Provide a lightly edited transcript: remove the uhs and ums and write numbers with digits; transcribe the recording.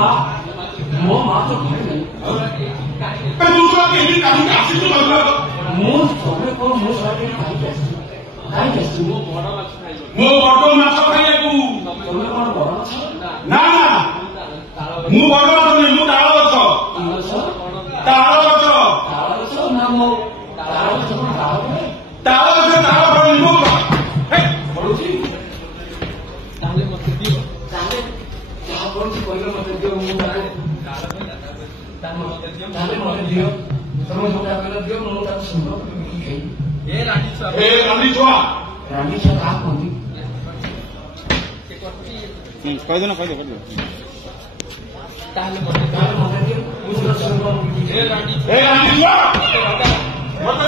ମା ତ ଘରେ ନାହିଁ। ତୁ ତ କେମିତି କାହିଁକି ଆସିଛୁ କହିଲ? ମୁଁ ତମେ କଣ ମୋ ସାଥେ କାହିଁକି ଆସିଛୁ? କାହିଁକି ଆସିଛୁ? ମୋ ବଡ ମାଛ ଖାଇବାକୁ। ତମେ କଣ ବଡ ମାଛ? ନା ମୁଁ ବଡ ମାଛ ନୁହେଁ, ମୁଁ ତାଳ ଗଛ। ତାଳ ଗଛ ନା ମୋ ତାଳ ଗଛ କଣ ତାଳ ଫଳେ? ତାଳ ଗଛ ତାଳ ଫଳ ମୁଁ ଫଳୁଛି। ତାହେଲେ ମତେ ଦିଅ। ତାହେଲେ ଯାହା ଫଳୁଛି କହିଲେ ମତେ ଦିଅ। ମୁଁ ତାହେଲେ ମତେ ଦିଅ। ତମେ ଯୋଉଟା କହିଲ ଦିଅ, ମୁଁ ତାକୁ ସୁନ୍ଦର ଖାଇବି। ରାଣ୍ଡି ଛୁଆ କାହା କୁହନ୍ତି? କହିଦେନ ତାହେଲେ ମତେ ଦିଅ। ମୁଁ ସୁନ୍ଦର ରାଣ୍ଡି ଛୁଆ ମତେ